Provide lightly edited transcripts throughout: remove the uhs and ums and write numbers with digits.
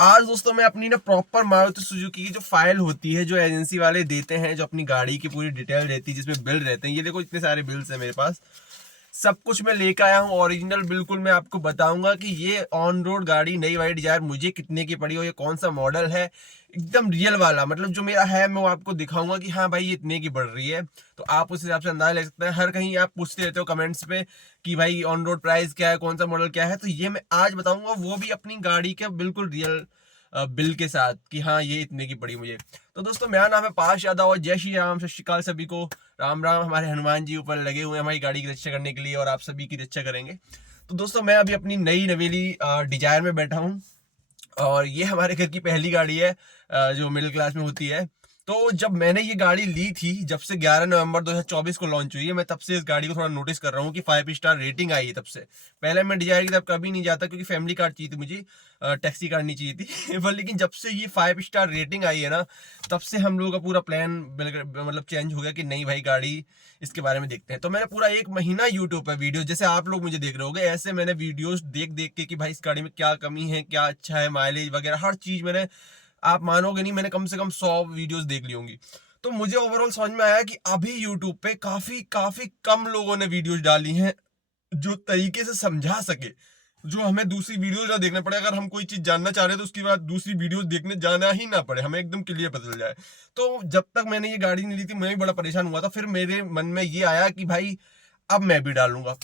आज दोस्तों मैं अपनी ना प्रॉपर मारुति सुजुकी की जो फाइल होती है, जो एजेंसी वाले देते हैं, जो अपनी गाड़ी की पूरी डिटेल रहती है, जिसमें बिल रहते हैं, ये देखो इतने सारे बिल्स हैं मेरे पास। सब कुछ मैं लेकर आया हूँ ओरिजिनल। बिल्कुल मैं आपको बताऊंगा कि ये ऑन रोड गाड़ी नई वाली डिजायर मुझे कितने की पड़ी और ये कौन सा मॉडल है। एकदम रियल वाला, मतलब जो मेरा है मैं वो आपको दिखाऊंगा कि हाँ भाई ये इतने की पड़ रही है। तो आप उस हिसाब से अंदाजा ले सकते हैं। हर कहीं आप पूछते रहते हो कमेंट्स पे कि भाई ऑन रोड प्राइस क्या है, कौन सा मॉडल क्या है, तो ये मैं आज बताऊंगा, वो भी अपनी गाड़ी के बिल्कुल रियल बिल के साथ कि हाँ ये इतने की पड़ी मुझे। तो दोस्तों मेरा नाम है पार्श यादव और जय श्री राम, सत श्रीकाल सभी को। राम राम। हमारे हनुमान जी ऊपर लगे हुए हैं हमारी गाड़ी की रक्षा करने के लिए और आप सभी की रक्षा करेंगे। तो दोस्तों मैं अभी अपनी नई नवेली डिजायर में बैठा हूँ और ये हमारे घर की पहली गाड़ी है जो मिडिल क्लास में होती है। तो जब मैंने ये गाड़ी ली थी, जब से 11 नवंबर 2024 को लॉन्च हुई है, मैं तब से इस गाड़ी को थोड़ा नोटिस कर रहा हूँ कि 5 स्टार रेटिंग आई है तब से। पहले मैं डिजायर की तरफ कभी नहीं जाता क्योंकि फैमिली कार चाहिए थी मुझे, टैक्सी कार नहीं चाहिए थी पर लेकिन जब से ये 5 स्टार रेटिंग आई है ना, तब से हम लोगों का पूरा प्लान मतलब चेंज हो गया कि नहीं भाई गाड़ी इसके बारे में देखते हैं। तो मैंने पूरा 1 महीना यूट्यूब पर वीडियो, जैसे आप लोग मुझे देख रहे होगे, ऐसे मैंने वीडियोस देख देख के कि भाई इस गाड़ी में क्या कमी है, क्या अच्छा है, माइलेज वगैरह हर चीज मैंने, आप मानोगे नहीं, मैंने कम से कम 100 वीडियोस देख ली होंगी। तो मुझे ओवरऑल समझ में आया कि अभी यूट्यूब पे काफी काफी कम लोगों ने वीडियोस डाली हैं जो तरीके से समझा सके, जो हमें दूसरी वीडियोस ना देखना पड़े। अगर हम कोई चीज जानना चाह रहे हैं तो उसके बाद दूसरी वीडियोस देखने जाना ही ना पड़े, हमें एकदम क्लियर पता चल जाए। तो जब तक मैंने ये गाड़ी नहीं ली थी मैं भी बड़ा परेशान हुआ था। फिर मेरे मन में ये आया कि भाई अब मैं भी डालूंगा।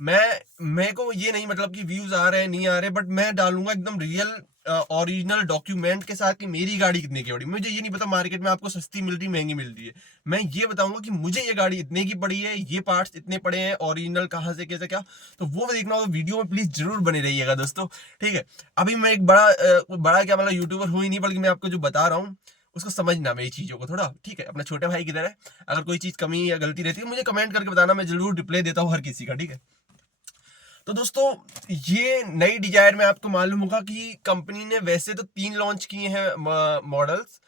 मैं मेरे को ये नहीं मतलब कि व्यूज आ रहे हैं नहीं आ रहे, बट मैं डालूंगा एकदम रियल ओरिजिनल डॉक्यूमेंट के साथ कि मेरी गाड़ी कितने की पड़ी। मुझे ये नहीं पता मार्केट में आपको सस्ती मिल रही महंगी मिल रही है, मैं ये बताऊंगा कि मुझे ये गाड़ी इतने की पड़ी है, ये पार्ट्स इतने पड़े हैं, ओरिजिनल कहाँ से कैसे क्या। तो वो देखना हो तो वीडियो में प्लीज जरूर बने रहिएगा दोस्तों। ठीक है। अभी मैं एक बड़ा क्या मतलब यूट्यूबर हूँ ही नहीं, बल्कि मैं आपको जो बता रहा हूँ उसको समझना मेरी चीजों को थोड़ा, ठीक है, अपना छोटे भाई की तरह। अगर कोई चीज कमी या गलती रहती है मुझे कमेंट करके बताना, मैं जरूर रिप्लाई देता हूँ हर किसी का, ठीक है। तो दोस्तों ये नई डिजायर में आपको मालूम होगा कि कंपनी ने वैसे तो 3 लॉन्च किए हैं मॉडल्स,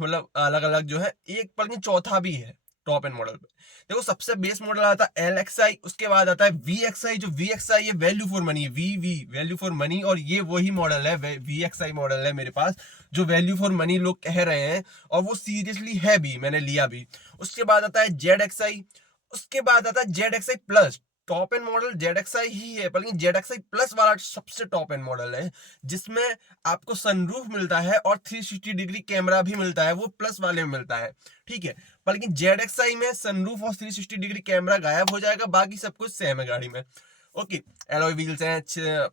मतलब अलग अलग जो है, एक बल्कि चौथा भी है टॉप एंड मॉडल पे। देखो सबसे बेस मॉडल आता है LXI, उसके बाद आता है VXI। जो VXI ये वैल्यू फॉर मनी है, वी वैल्यू फॉर मनी, और ये वही मॉडल है, VXI मॉडल है मेरे पास जो वैल्यू फॉर मनी लोग कह रहे हैं, और वो सीरियसली है भी, मैंने लिया भी। उसके बाद आता है ZXI, उसके बाद आता है ZXI plus. Top and model ZXI ही है, बल्कि ZXI प्लस वाला सबसे टॉप एंड मॉडल है, जिसमें आपको सनरूफ मिलता है और 360 डिग्री कैमरा भी मिलता है, वो प्लस वाले में मिलता है, ठीक है। बल्कि ZXI में सनरूफ और 360 डिग्री कैमरा गायब हो जाएगा, बाकी सब कुछ सेम है गाड़ी में। ओके। एलॉय व्हील्स हैं,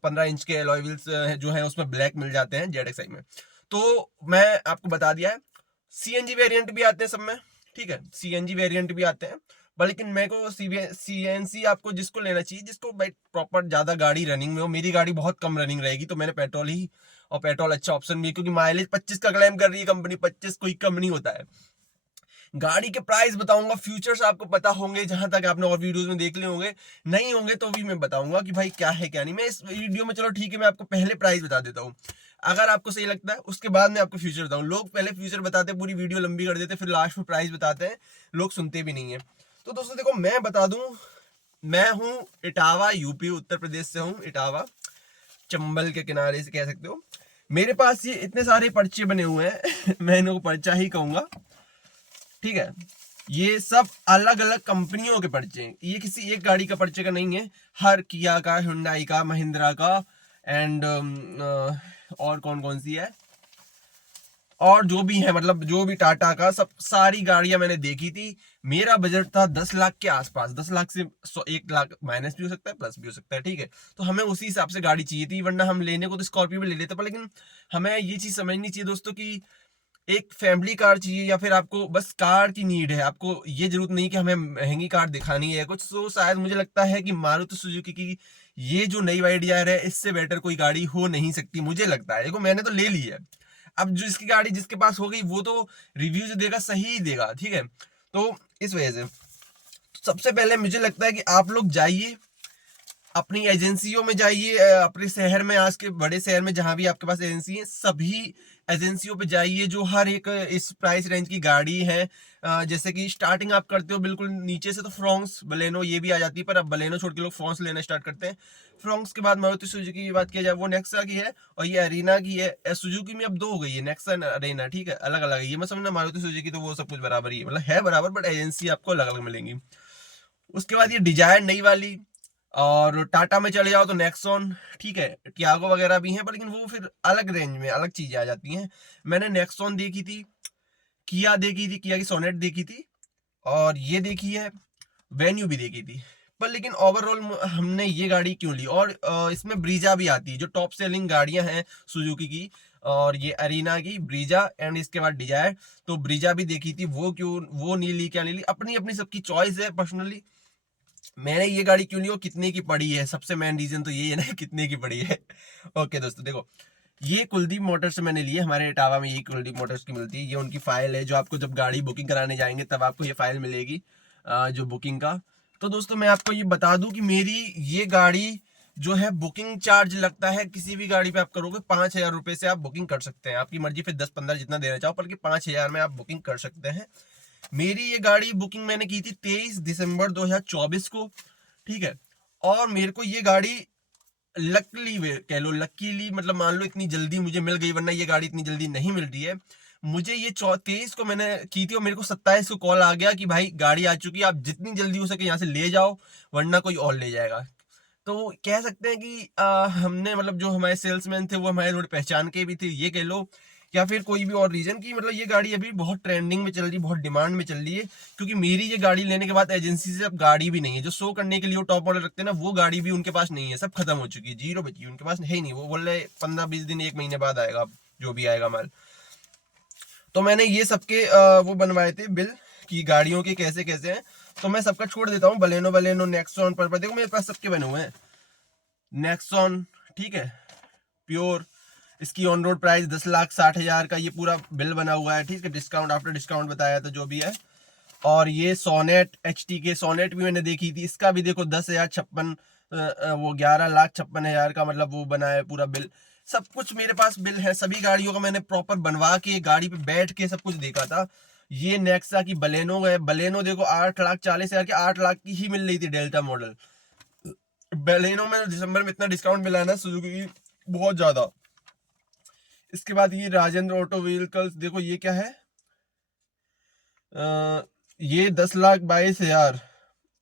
15 इंच के एलॉय व्हील्स जो है उसमें ब्लैक मिल जाते हैं ZXI में। तो मैं आपको बता दिया है। CNG वेरिएंट भी आते हैं सब में, ठीक है, CNG वेरिएंट भी आते हैं। लेकिन मेरे को CNC आपको जिसको लेना चाहिए, जिसको भाई प्रॉपर ज्यादा गाड़ी रनिंग में हो, मेरी गाड़ी बहुत कम रनिंग रहेगी तो मैंने पेट्रोल ही, और पेट्रोल अच्छा ऑप्शन भी है क्योंकि माइलेज 25 का क्लेम कर रही है कंपनी, 25 कोई कम नहीं होता है। गाड़ी के प्राइस बताऊंगा, फ्यूचर्स आपको पता होंगे जहां तक आपने और वीडियोस में देख लिए होंगे, नहीं होंगे तो भी मैं बताऊंगा कि भाई क्या है क्या नहीं। मैं इस वीडियो में, चलो ठीक है, मैं आपको पहले प्राइस बता देता हूँ, अगर आपको सही लगता है उसके बाद मैं आपको फ्यूचर बताऊँ। लोग पहले फ्यूचर बताते, पूरी वीडियो लंबी कर देते, फिर लास्ट में प्राइस बताते हैं, लोग सुनते भी नहीं है। तो दोस्तों देखो मैं बता दूं, मैं हूँ इटावा, यूपी उत्तर प्रदेश से हूँ, इटावा चंबल के किनारे से कह सकते हो। मेरे पास ये इतने सारे पर्चे बने हुए हैं मैं इनको पर्चा ही कहूंगा, ठीक है। ये सब अलग अलग कंपनियों के पर्चे हैं, ये किसी एक गाड़ी का पर्चे का नहीं है। हर किया का, हुंडई का, महिंद्रा का, एंड और कौन कौन सी है, और जो भी है, मतलब जो भी टाटा का, सब सारी गाड़ियां मैंने देखी थी। मेरा बजट था 10 लाख के आसपास, 10 लाख से 1 लाख माइनस भी हो सकता है प्लस भी हो सकता है, ठीक है। तो हमें उसी हिसाब से गाड़ी चाहिए थी, वरना हम लेने को तो स्कॉर्पियो में ले लेते, पर लेकिन हमें ये चीज समझनी चाहिए दोस्तों कि एक फैमिली कार चाहिए, या फिर आपको बस कार की नीड है, आपको ये जरूरत नहीं कि हमें महंगी कार दिखानी है कुछ। तो शायद मुझे लगता है कि मारुति सुजुकी की ये जो नई वाई डिजायर है, इससे बेटर कोई गाड़ी हो नहीं सकती, मुझे लगता है। देखो मैंने तो ले ली है, अब जो इसकी गाड़ी जिसके पास हो गई वो तो रिव्यू जो देगा सही ही देगा, ठीक है। तो इस वजह से सबसे पहले मुझे लगता है कि आप लोग जाइए, अपनी एजेंसियों में जाइए, अपने शहर में, आज के बड़े शहर में जहां भी आपके पास एजेंसी है, सभी एजेंसियों पे जाइए जो हर एक इस प्राइस रेंज की गाड़ी है। जैसे कि स्टार्टिंग आप करते हो बिल्कुल नीचे से, तो फ्रोंक्स, बलेनो ये भी आ जाती है, पर अब बलेनो छोड़ के लोग फ्रोंक्स लेना स्टार्ट करते हैं। फ्रोंक्स के बाद मारुति सुजुकी की बात किया जाए, वो नेक्सा की है, और ये अरीना की है। सुजुकी में अब दो हो गई है, नेक्सा एंड अरीना, ठीक है, अलग अलग है। ये मैं समझना मारुति सुजुकी तो वो सब कुछ बराबर ही है, मतलब है बराबर, बट एजेंसी आपको अलग अलग मिलेंगी। उसके बाद ये डिजायर नई वाली, और टाटा में चले जाओ तो नेक्सॉन, ठीक है, टियागो वगैरह भी हैं, पर लेकिन वो फिर अलग रेंज में अलग चीजें आ जाती हैं। मैंने नेक्सॉन देखी थी, किया देखी थी, किया की सोनेट देखी थी, और ये देखी है, वेन्यू भी देखी थी। पर लेकिन ओवरऑल हमने ये गाड़ी क्यों ली, और इसमें ब्रीजा भी आती है, जो टॉप सेलिंग गाड़ियां हैं सुजुकी की, और ये अरीना की, ब्रीजा एंड इसके बाद डिजायर। तो ब्रीजा भी देखी थी, वो क्यों वो नहीं ली, क्या नहीं ली, अपनी अपनी सबकी चॉइस है। पर्सनली मैंने ये गाड़ी क्यों ली और कितने की पड़ी है, सबसे मेन रीजन तो यही है ना, कितने की पड़ी है। ओके दोस्तों देखो, ये कुलदीप मोटर्स से मैंने ली है, हमारे इटावा में यही कुलदीप मोटर्स की मिलती है। ये उनकी फाइल है, जो आपको जब गाड़ी बुकिंग कराने जाएंगे तब आपको ये फाइल मिलेगी, जो बुकिंग का। तो दोस्तों मैं आपको ये बता दूं कि मेरी ये गाड़ी जो है, बुकिंग चार्ज लगता है किसी भी गाड़ी पे आप करोगे 5,000 रुपए से आप बुकिंग कर सकते हैं। आपकी मर्जी, फिर 10-15 जितना देना चाहो, पर 5,000 में आप बुकिंग कर सकते हैं। मेरी ये गाड़ी बुकिंग मैंने की थी 23 दिसंबर 2024 को, ठीक है। और मेरे को ये गाड़ी लकीली कह लो, लकीली मतलब मान लो इतनी जल्दी मुझे मिल गई, वरना ये गाड़ी इतनी जल्दी नहीं मिल रही है मुझे। ये 23 को मैंने की थी, और मेरे को 27 को कॉल आ गया कि भाई गाड़ी आ चुकी है, आप जितनी जल्दी हो सके यहाँ से ले जाओ, वरना कोई और ले जाएगा। तो कह सकते हैं कि हमने, मतलब जो हमारे सेल्समैन थे वो हमारे थोड़ी पहचान के भी थे, ये कह लो, या फिर कोई भी और रीजन की, मतलब ये गाड़ी अभी बहुत ट्रेंडिंग में चल रही है, बहुत डिमांड में चल रही है। क्योंकि मेरी ये गाड़ी लेने के बाद एजेंसी से अब गाड़ी भी नहीं है, जो शो करने के लिए वो टॉप मॉडल रखते हैं ना, वो गाड़ी भी उनके पास नहीं है, सब खत्म हो चुकी है, जीरो बची, उनके पास है ही नहीं। वो बोल रहे 15-20 दिन, 1 महीने बाद आएगा, जो भी आएगा माल। तो मैंने ये सबके वो बनवाए थे बिल, कि गाड़ियों के कैसे कैसे हैं। तो मैं सबका छोड़ देता हूँ, बलेनो नेक्सॉन पर देखो मेरे पास सबके बने हुए हैं। नेक्सॉन, ठीक है, प्योर, इसकी ऑन रोड प्राइस 10,60,000 का ये पूरा बिल बना हुआ है, ठीक है, डिस्काउंट आफ्टर डिस्काउंट बताया था जो भी है। और ये सोनेट, एचटी के सोनेट भी मैंने देखी थी, इसका भी देखो 10,056, वो 11,56,000 का, मतलब वो बना है पूरा बिल। सब कुछ मेरे पास बिल है, सभी गाड़ियों का मैंने प्रॉपर बनवा के गाड़ी पे बैठ के सब कुछ देखा था। ये नेक्सा की बलेनो है, बलेनो देखो 8,40,000 की, 8 लाख की ही मिल रही थी डेल्टा मॉडल। बलेनो में दिसंबर में इतना डिस्काउंट मिला है ना सुजुकी की, बहुत ज्यादा। इसके बाद ये राजेंद्र ऑटो व्हीकल्स, देखो ये क्या है, ये 10,22,000,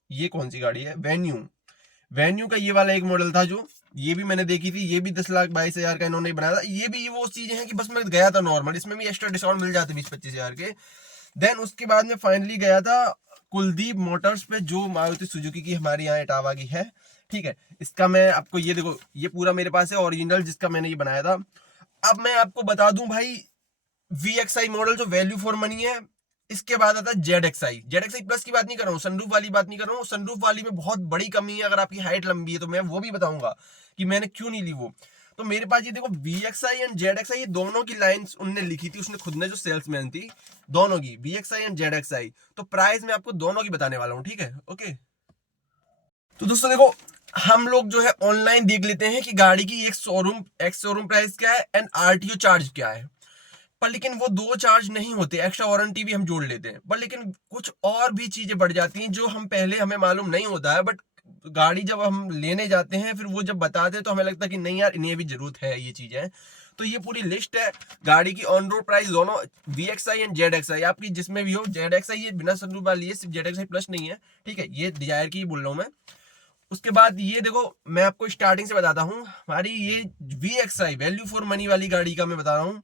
ये कौन सी गाड़ी है, वेन्यू का ये वाला एक मॉडल था, जो ये भी मैंने देखी थी, ये भी 10,22,000 का इन्होंने बनाया था। ये भी वो चीजें हैं कि बस मैं गया था नॉर्मल, इसमें भी एक्स्ट्रा डिस्काउंट मिल जाते 20-25,000 के। देन उसके बाद में फाइनली गया था कुलदीप मोटर्स पे, जो मारुति सुजुकी की हमारे यहाँ इटावा की है, ठीक है। इसका मैं आपको ये देखो, ये पूरा मेरे पास है ओरिजिनल, जिसका मैंने ये बनाया था। अब मैं आपको बता दूं भाई, VXI मॉडल जो वैल्यू फॉर मनी है, इसके बाद आता है जेड एक्स आई प्लस की बात नहीं कर रहा हूँ, सनरूफ वाली बात नहीं कर रहा हूँ। सनरूफ वाली में बहुत बड़ी कमी है, अगर आपकी हाइट लंबी है तो मैं वो भी बताऊंगा कि मैंने क्यों नहीं ली वो। तो मेरे पास ये देखो VXI एंड ZXI, ये दोनों की लाइंस उनने लिखी थी, उसने खुद ने, जो सेल्समैन थी, दोनों की, VXI एंड ZXI। तो प्राइस मैं आपको दोनों की बताने वाला हूँ, ठीक है, ओके। तो दोस्तों देखो, हम लोग जो है ऑनलाइन देख लेते हैं कि गाड़ी की एक शोरूम प्राइस क्या है एंड RTO चार्ज क्या है। पर लेकिन वो दो चार्ज नहीं होते, एक्स्ट्रा वारंटी भी हम जोड़ लेते हैं, पर लेकिन कुछ और भी चीजें बढ़ जाती हैं जो हम पहले हमें मालूम नहीं होता है, बट गाड़ी जब हम लेने जाते हैं फिर वो जब बताते हैं तो हमें लगता है कि नहीं यार, इन्हें भी जरूरत है ये चीजें। तो ये पूरी लिस्ट है गाड़ी की, ऑन रोड प्राइस दोनों, VXI एंड ZXI, आपकी जिसमें भी हो। ZXI ये बिना सनरूफ वाली है, सिर्फ ZXI प्लस नहीं है, ठीक है, ये डिजायर की बोल रहा हूँ मैं। उसके बाद ये देखो, मैं आपको स्टार्टिंग से बताता हूँ, हमारी ये VXI वैल्यू फॉर मनी वाली गाड़ी का मैं बता रहा हूँ।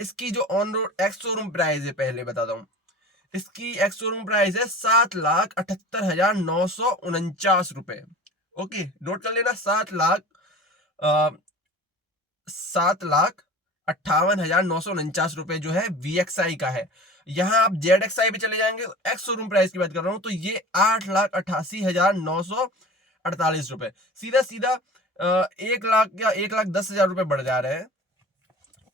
इसकी जो on road ex showroom price है, पहले बताता हूँ, इसकी एक्स शोरूम प्राइस है 7,78,949 रुपए। ओके, नोट कर लेना, 7,58,949 रुपए जो है VXI का है। यहाँ आप ZXI पे चले जाएंगे, एक्स शोरूम प्राइस की बात कर रहा हूँ, तो ये 8,88,948 रुपए, सीधा सीधा 1 लाख या 1,10,000 रुपए बढ़ जा रहे हैं।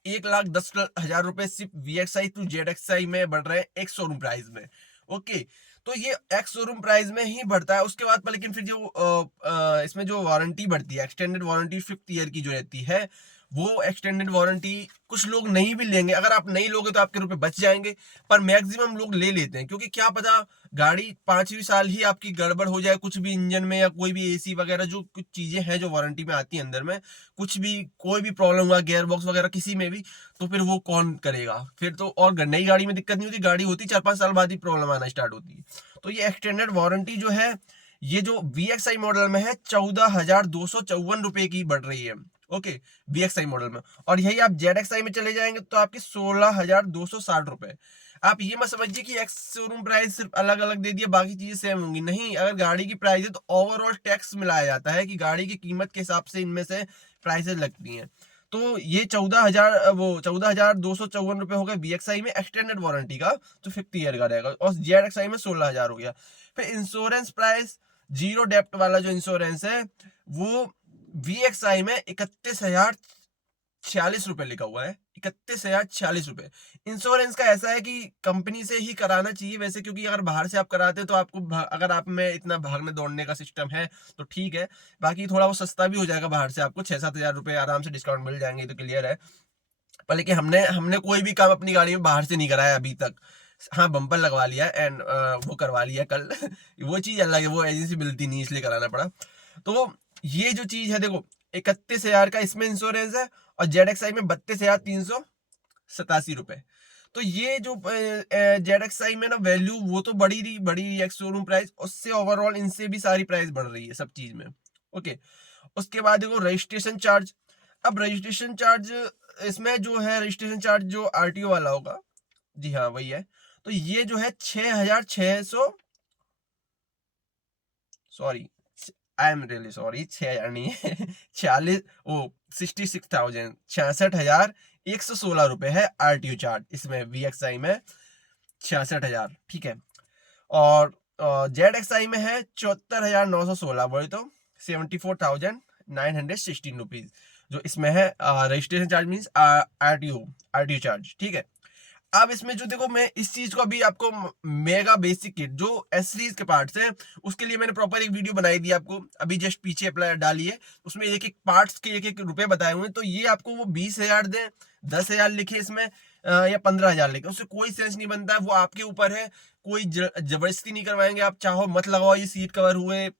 1,10,000 रुपए सिर्फ VXI टू ZXI में बढ़ रहे हैं एक शोरूम प्राइस में, ओके। तो ये एक्स शोरूम प्राइस में ही बढ़ता है। उसके बाद पर लेकिन फिर जो इसमें जो वारंटी बढ़ती है, एक्सटेंडेड वारंटी 5th ईयर की जो रहती है, वो एक्सटेंडेड वारंटी कुछ लोग नहीं भी लेंगे। अगर आप नहीं लोगे तो आपके रुपए बच जाएंगे, पर मैक्सिमम लोग ले लेते हैं, क्योंकि क्या पता गाड़ी 5वीं साल ही आपकी गड़बड़ हो जाए, कुछ भी इंजन में या कोई भी एसी वगैरह जो कुछ चीजें हैं जो वारंटी में आती है अंदर में, कुछ भी कोई भी प्रॉब्लम हुआ गियर बॉक्स वगैरह किसी में भी, तो फिर वो कौन करेगा फिर। तो और नई गाड़ी में दिक्कत नहीं होती, गाड़ी होती 4-5 साल बाद ही प्रॉब्लम आना स्टार्ट होती है। तो ये एक्सटेंडेड वारंटी जो है, ये जो VXI मॉडल में है 14,254 की बढ़ रही है। ओके, VXI मॉडल में। और यही आप ZXI में चले जाएंगे तो आपकी 16,260 रुपए। आप ये मत समझिए कि एक्स शोरूम प्राइस सिर्फ अलग अलग दे दिया, बाकी चीजें सेम होंगी, नहीं। अगर गाड़ी की प्राइस है तो ओवरऑल टैक्स मिलाया जाता है कि गाड़ी की कीमत के हिसाब से इनमें से प्राइसेस लगती हैं। तो ये 14,254 रुपए हो गए VXI में एक्सटेंडेड वारंटी का, जो 5th ईयर का रहेगा। और ZXI में 16,000 हो गया। फिर इंश्योरेंस प्राइस, जीरो डेप्ट वाला जो इंश्योरेंस है, वो VXI में 31,046 रुपए लिखा हुआ है। 31,046 रुपए। इंश्योरेंस का ऐसा है कि कंपनी से ही कराना चाहिए वैसे, क्योंकि अगर बाहर से आप कराते हैं तो आपको अगर आप में इतना भागने दौड़ने का सिस्टम है तो ठीक है, बाकी थोड़ा वो सस्ता भी हो जाएगा। बाहर से आपको 6-7 हजार रुपए आराम से डिस्काउंट मिल जाएंगे, तो क्लियर है। पर लेकिन हमने हमने कोई भी काम अपनी गाड़ी में बाहर से नहीं कराया अभी तक। हाँ, बम्पर लगवा लिया एंड वो करवा लिया कल वो चीज अलग है, वो एजेंसी मिलती नहीं इसलिए कराना पड़ा। तो ये जो चीज है देखो, 31,000 का इसमें इंश्योरेंस है, और ZXI में 32,387 रुपए। तो ये जो ZXI में ना वैल्यू वो तो बड़ी एक्स शोरूम प्राइस, उससे ओवरऑल इनसे भी सारी प्राइस बढ़ रही है सब चीज में। ओके, उसके बाद देखो रजिस्ट्रेशन चार्ज। अब रजिस्ट्रेशन चार्ज, इसमें जो है रजिस्ट्रेशन चार्ज जो RTO वाला होगा, जी हाँ वही है। तो ये जो है 6,600, sorry I am really sorry, 6,000 नहीं है 46 ओ 66,000, 66,116 रुपए है RTO चार्ज इसमें VXI में, 66,000, ठीक है। और ZXI में है 74,916, बोले तो 74,916 रुपीज जो इसमें है registration charge means RTO charge, ठीक है। अब इसमें जो देखो, मैं इस चीज को अभी आपको मेगा बेसिक किट जो एस सीरीज के पार्ट्स हैं, उसके लिए मैंने प्रॉपर एक वीडियो बनाई दी आपको, अभी जस्ट पीछे अप्लाई डाली है, उसमें एक एक पार्ट्स के एक एक रुपए बताए हुए हैं। तो ये आपको वो 20,000 दें, 10,000 लिखे इसमें या 15,000 लिखे, उससे कोई सेंस नहीं बनता है। वो आपके ऊपर है, कोई जबरदस्ती नहीं करवाएंगे। आप चाहो मत लगाओ, ये सीट कवर हुए,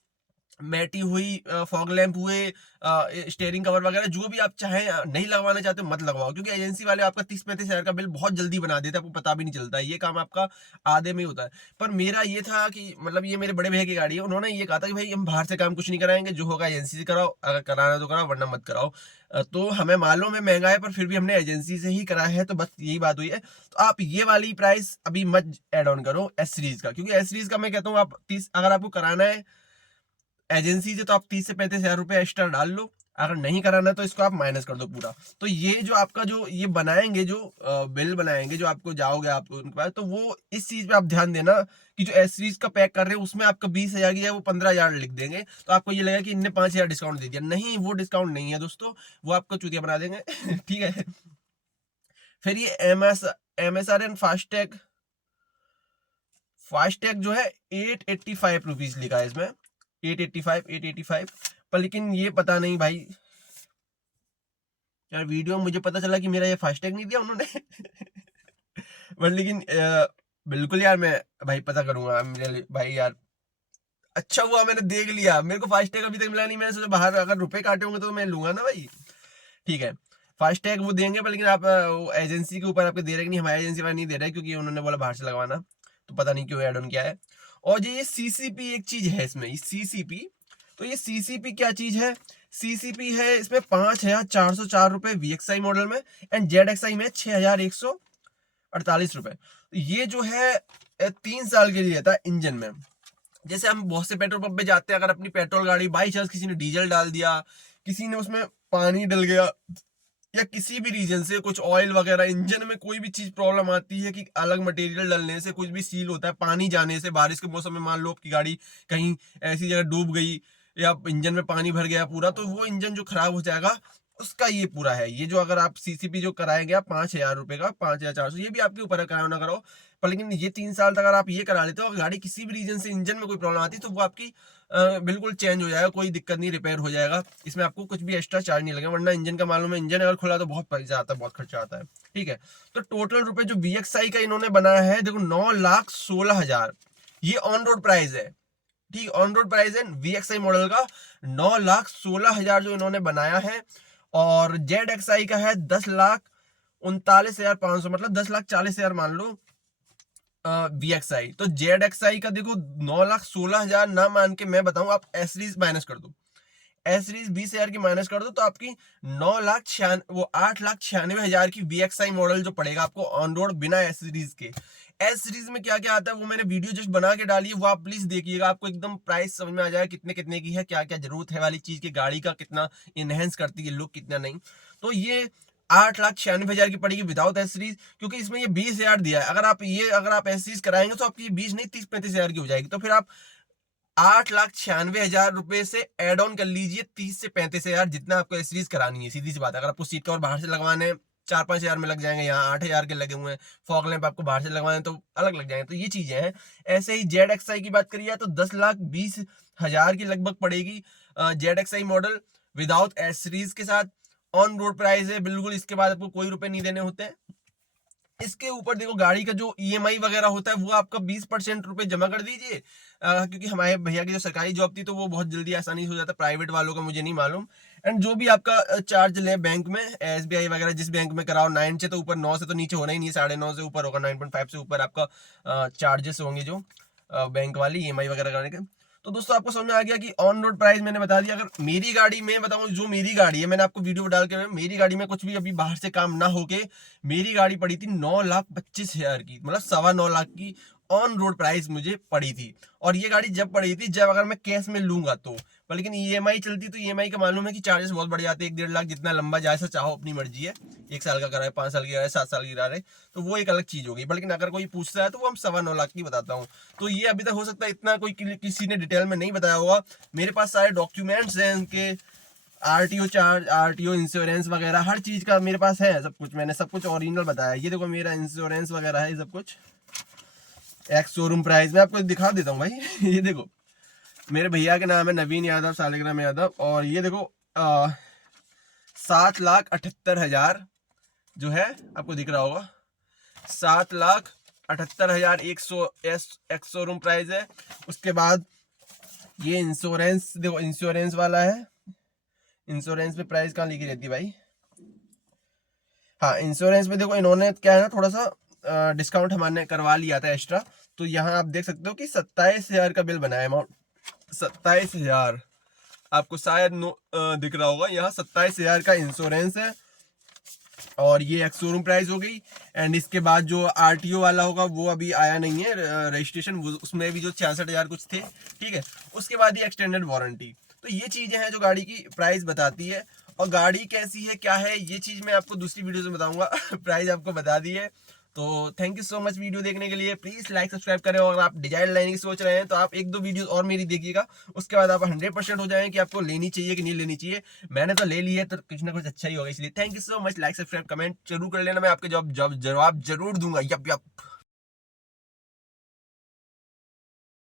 मैटी हुई, फॉग लैंप हुए, स्टेयरिंग कवर वगैरह, जो भी आप चाहें, नहीं लगवाना चाहते मत लगवाओ, क्योंकि एजेंसी वाले आपका 30-35 हजार का बिल बहुत जल्दी बना देते हैं, आपको पता भी नहीं चलता है। ये काम आपका आधे में ही होता है। पर मेरा ये था कि मतलब ये मेरे बड़े भैया की गाड़ी है, उन्होंने ये कहा था कि भाई हम बाहर से काम कुछ नहीं कराएंगे, जो होगा एजेंसी से कराओ, अगर कराना तो कराओ वरना मत कराओ। तो हमें मालूम है महंगा है, पर फिर भी हमने एजेंसी से ही कराया है, तो बस यही बात हुई है। तो आप ये वाली प्राइस अभी मत एड ऑन करो एस सीरीज का, क्योंकि एस सीरीज का मैं कहता हूँ आप 30 अगर आपको कराना है एजेंसी से तो आप 30 से 35 हजार रुपए एक्स्ट्रा डाल लो, अगर नहीं कराना तो इसको आप माइनस कर दो पूरा। तो ये जो आपका जो ये बनाएंगे, जो बिल बनाएंगे, जो आपको जाओगे आपको उनके पास, तो वो इस चीज पे आप ध्यान देना कि जो एस सीरीज का पैक कर रहे हैं उसमें आपका 20,000 की है, वो 15,000 लिख देंगे, तो आपको ये लगेगा कि इनने 5,000 डिस्काउंट दे दिया। नहीं, वो डिस्काउंट नहीं है दोस्तों, वो आपको चूतिया बना देंगे ठीक है। फिर ये MSR एंड फास्टैग जो है 885 रुपीज लिखा है इसमें, 885 पर लेकिन ये पता नहीं भाई यार, वीडियो में मुझे पता चला कि मेरा ये फास्टैग नहीं दिया उन्होंने बट लेकिन बिल्कुल यार, मैं भाई पता करूंगा मेरे लिए भाई यार। अच्छा हुआ मैंने देख लिया, मेरे को फास्टैग अभी तक मिला नहीं, मैंने सोचा बाहर अगर रुपए काटे होंगे तो मैं लूंगा ना भाई, ठीक है। फास्टैग वो देंगे, पर लेकिन आप एजेंसी के ऊपर आपके दे रहे कि नहीं, हमारी एजेंसी वाला नहीं दे रहा है, क्योंकि उन्होंने बोला बाहर से लगवाना, तो पता नहीं क्यों ऐड ऑन किया है। और जो ये CCP एक चीज है इसमें, CCP, तो ये CCP क्या चीज है? CCP है इसमें 5,404 रुपए VXI मॉडल में, एंड ZXI में 6,148 रुपए। ये जो है 3 साल के लिए रहता है इंजन में। जैसे हम बहुत से पेट्रोल पंप पे जाते हैं, अगर अपनी पेट्रोल गाड़ी बाई चांस किसी ने डीजल डाल दिया, किसी ने उसमें पानी डल गया, या किसी भी रीजन से कुछ ऑयल वगैरह इंजन में कोई भी चीज प्रॉब्लम आती है कि अलग मटेरियल डलने से कुछ भी सील होता है, पानी जाने से, बारिश के मौसम में मान लो आपकी गाड़ी कहीं ऐसी जगह डूब गई या इंजन में पानी भर गया पूरा, तो वो इंजन जो खराब हो जाएगा उसका ये पूरा है। ये जो अगर आप CCP जो कराएंगे आप 5,000 रुपए का, 5,400, ये भी आपके ऊपर है कराओ ना कराओ, पर लेकिन ये 3 साल तक अगर आप ये करा लेते हो, गाड़ी किसी भी रीजन से इंजन में कोई प्रॉब्लम आती है तो वो आपकी बिल्कुल चेंज हो जाएगा, कोई दिक्कत नहीं, रिपेयर हो जाएगा, इसमें आपको कुछ भी एक्स्ट्रा चार्ज नहीं लगेगा। वरना इंजन का मालूम है, इंजन अगर खुला तो बहुत पैसा आता है, बहुत खर्चा आता है, ठीक है। तो टोटल रुपए जो VXI का इन्होंने बनाया है देखो 9,16,000, ये ऑन रोड प्राइस है, ठीक, ऑन रोड प्राइस है VXI मॉडल का 9,16,000 जो इन्होंने बनाया है। और ZXI का है 10,39,500, मतलब 10,40,000 मान लो VXI। तो ZXI का देखो 9,16,000 ना मान के मैं बताऊं, आप एस सीरीज माइनस कर दो, एस सीरीज 20,000 की माइनस कर दो तो आपकी 8,96,000 की VXI मॉडल जो पड़ेगा आपको ऑन रोड बिना एस सीरीज के। एस सीरीज में क्या क्या आता है वो मैंने वीडियो जस्ट बना के डाली है, वो आप प्लीज देखिएगा, आपको एकदम प्राइस समझ में आ जाएगा कितने कितने की है, क्या क्या जरूरत है वाली चीज की, गाड़ी का कितना इनहेंस करती है लुक, कितना नहीं। तो ये 8,96,000 की पड़ेगी विदाउट एस सीरीज, क्योंकि इसमें ये 20,000 दिया है। अगर आप एस सीरीज कराएंगे तो आपकी 20 नहीं 30-35,000 की हो जाएगी। तो फिर आप 8,96,000 रुपए से एड ऑन कर लीजिए 30 से 35,000 जितना आपको एस सीरीज करानी है। सीधी सी बात है, अगर आपको सीट कवर बाहर से लगवाने 4-5,000 में लग जाएंगे, यहाँ 8,000 के लगे हुए हैं, फॉग लैंप आपको बाहर से लगवाने तो अलग लग जाएंगे। तो ये चीजें हैं। ऐसे ही ZXI की बात करिए तो 10,20,000 की लगभग पड़ेगी ZXI model without S series के साथ, ऑन रोड प्राइस है बिल्कुल। इसके बाद आपको कोई रुपए नहीं देने होते हैं। इसके ऊपर देखो गाड़ी का जो EMI वगैरह होता है वो आपका 20% रुपए जमा कर दीजिए, क्योंकि हमारे भैया की जो सरकारी जॉब थी तो वो बहुत जल्दी आसानी से हो जाता है, प्राइवेट वालों का मुझे नहीं मालूम। एंड जो भी आपका चार्ज ले बैंक में, SBI वगैरह जिस बैंक में कराओ, 9 से तो ऊपर, 9 से तो नीचे होना ही नहीं, 9.5 से ऊपर होगा, 9.5 से ऊपर आपका चार्जेस होंगे जो बैंक वाली EMI वगैरह करने के। तो दोस्तों आपको समझ में आ गया कि ऑन रोड प्राइस मैंने बता दिया। अगर मेरी गाड़ी में बताऊं, जो मेरी गाड़ी है, मैंने आपको वीडियो डाल के, मेरी गाड़ी में कुछ भी अभी बाहर से काम ना होके मेरी गाड़ी पड़ी थी 9,25,000 की, मतलब 9.25 लाख की ऑन रोड प्राइस मुझे पड़ी थी। और ये गाड़ी जब पड़ी थी जब अगर मैं कैश में लूंगा तो, पर लेकिन EMI चलती तो EMI का मालूम है कि चार्जेस बहुत बढ़ जाते हैं, 1-1.5 लाख, जितना लंबा जाए सा चाहो अपनी मर्जी है, 1 साल का करा है, 5 साल की करा है, 7 साल की करा है, तो वो एक अलग चीज होगी। लेकिन अगर कोई पूछता है तो वो हम 9.25 लाख की बताता हूँ। तो ये अभी तक हो सकता है इतना कोई किसी ने डिटेल में नहीं बताया होगा। मेरे पास सारे डॉक्यूमेंट्स हैं उनके, RTO चार्ज, RTO इंश्योरेंस वगैरह हर चीज का मेरे पास है, सब कुछ मैंने सब कुछ ओरिजिनल बताया। ये देखो मेरा इंश्योरेंस वगैरह है, सब कुछ एक्स शोरूम प्राइस में आपको दिखा देता हूँ भाई। ये देखो मेरे भैया के नाम है नवीन यादव, सालिग्राम यादव, और ये देखो 7,78,000 जो है आपको दिख रहा होगा, 7,78,000 एक्स शोरूम प्राइस है। उसके बाद ये इंश्योरेंस देखो, इंश्योरेंस वाला है, इंश्योरेंस पे प्राइस कहाँ लिखी रहती है भाई, हाँ इंश्योरेंस में देखो इन्होंने क्या है ना, थोड़ा सा डिस्काउंट हमारे करवा लिया था एक्स्ट्रा। तो यहाँ आप देख सकते हो कि 27,000 का बिल बनाया, अमाउंट 27,000 आपको शायद दिख रहा होगा, यहाँ 27,000 का इंश्योरेंस है। और ये एक्स शोरूम प्राइस हो गई। एंड इसके बाद जो RTO वाला होगा वो अभी आया नहीं है रजिस्ट्रेशन, उसमें भी जो 66,000 कुछ थे, ठीक है। उसके बाद ये एक्सटेंडेड वारंटी। तो ये चीजें हैं जो गाड़ी की प्राइस बताती है। और गाड़ी कैसी है क्या है ये चीज मैं आपको दूसरी वीडियो में बताऊंगा। प्राइस आपको बता दी है। तो thank you so much video देखने के लिए। प्लीज लाइक सब्सक्राइब करें। और आप डिजाइन लेने की सोच रहे हैं तो आप 1-2 वीडियो और मेरी देखिएगा, उसके बाद आप 100% हो जाएं कि आपको लेनी चाहिए कि नहीं लेनी चाहिए। मैंने तो ले ली है तो कुछ ना कुछ अच्छा ही होगा। इसलिए thank you so much, like subscribe comment जरूर कर लेना, मैं आपके जवाब जरूर दूंगा। Yup yup.